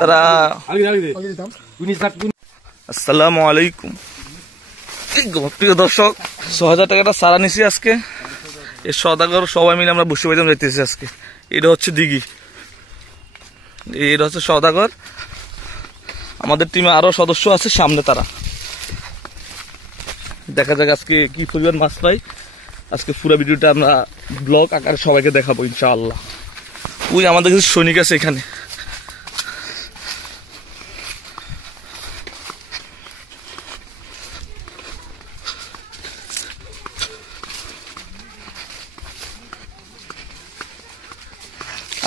তারা আসসালামু আলাইকুম প্রিয় দর্শক ৬০০০ টাকাটা সারা নিছি আজকে এই সদাগর সবাই মিলে আমরা বসে বাইজাম যাইতেছি আজকে। এটা হচ্ছে দিঘি, এটা হচ্ছে সদাগর। আমাদের টিমে আরো সদস্য আছে সামনে, তারা দেখা যাক আজকে কি পরিমাণ মাছ পাই। আজকে পুরো ভিডিওটা আমরা ব্লগ আকারে সবাইকে দেখাবো ইনশাআল্লাহ। ওই আমাদের কিছু সৈনিক আছে এখানে।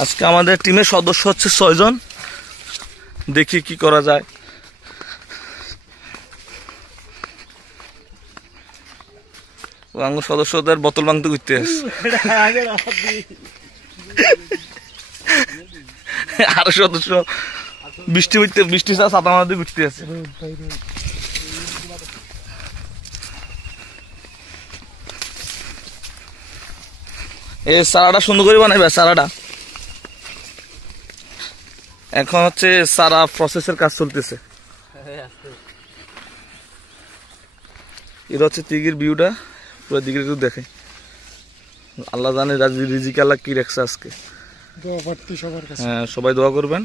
আজকে আমাদের টিমের সদস্য হচ্ছে ৬ জন। দেখি কি করা যায়। সদস্যদের বোতল ভাঙতে ঘুরতে আসে, আরো সদস্য বৃষ্টি ছাতা মারতে ঘুরতে আছে। এই সারাটা সুন্দর করে বানাইবে। সারাটা এখন হচ্ছে সারা প্রসেসের কাজ চলতেছে। এটা হচ্ছে দিঘির ভিউটা, পুরো দিঘির একটু দেখে। আল্লাহ জানে রিজিক আল্লাহ কি রাখছে আজকে। হ্যাঁ, সবাই দোয়া করবেন।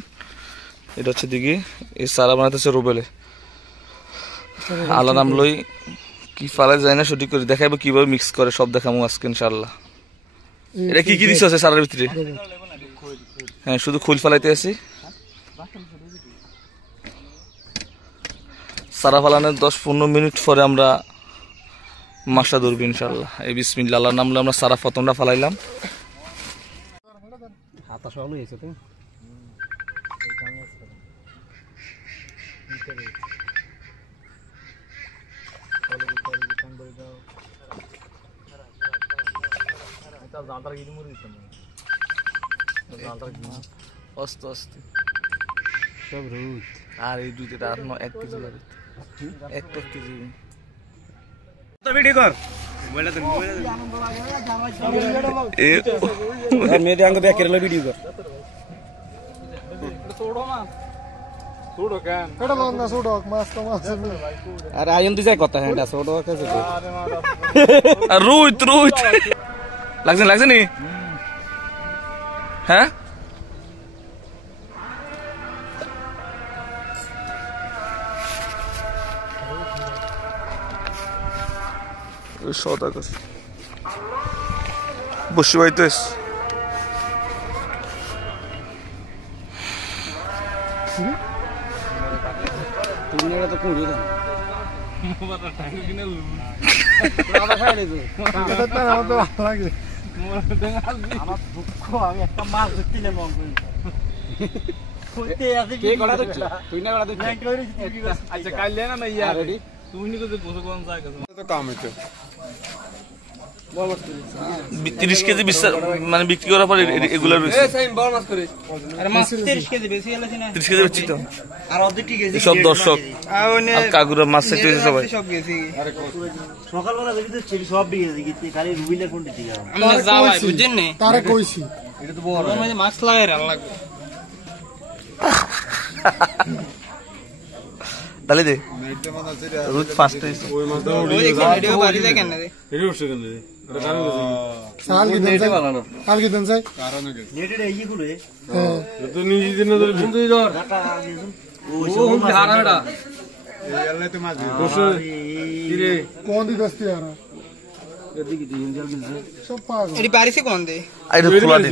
এটা হচ্ছে দিঘি। এই সারা বানাতেছে রুবেলে। আল্লাহ নাম লই কি ফালাই যায় না সঠিক করে দেখাইবো, কিভাবে মিক্স করে সব দেখাবো আজকে ইনশাআল্লাহ। এটা কি কি দিচ্ছে আছে সারার ভিতরে? হ্যাঁ, শুধু খোল ফালাইতে আছি। সারা ফালানোর ১০-১৫ মিনিট পরে আমরা মাছটা ধরবো ইনশাআল্লাহ। এই বিসমিল্লাহ আল্লাহর নাম লই আমরা সারা প্রথমটা ফালাইলাম। আস্তে আস্তে সব রুট আর এই দুইটা আর ১ কেজি লাগে। ১ কেজি তো ভিডিও কর মোবাইলটা দেন, মোবাইলটা দেন। এ মেয়ে আঙ্গ ব্যাক করে ভিডিও কর। ছোড়ো না, ছোড়ো কেন এটা বন্ধ না, ছোড়ো মাছ তো মাছ আরে আইন দিছে কথা। হ্যাঁ, এটা ছোড়ো কাছে আর রুট রুট লাগছে নি। হ্যাঁ, সদাগর বসে বাইতে কাম হইতো ৩০ কেজি মানে বিক্রি করার পরে এগুলার সব দর্শক কাকুরা মাছ চাইতেছে সবাই। সকালবেলা সব মাছ লাগাই লাগবে তাহলে দে রোজ ফার্স্ট হইছে ওই মাছ ভিডিও বাড়ি যায় কেন রে ভিডিও উঠছে কেন রে সাল কি দেন যায় কাল কি দেন যায় কারণ কি নেটে এই গুলো হ্যাঁ তো নিজে দিন ধরে বন্ধু ধর ও হুম হারাটা এই আল্লাহ তো মাছ বসে কি রে কোন দি দস্তি হারা এদিকে দিন জলদি সব পাগল এডি বাড়ি সে কোন দে আইরো খোলা দে।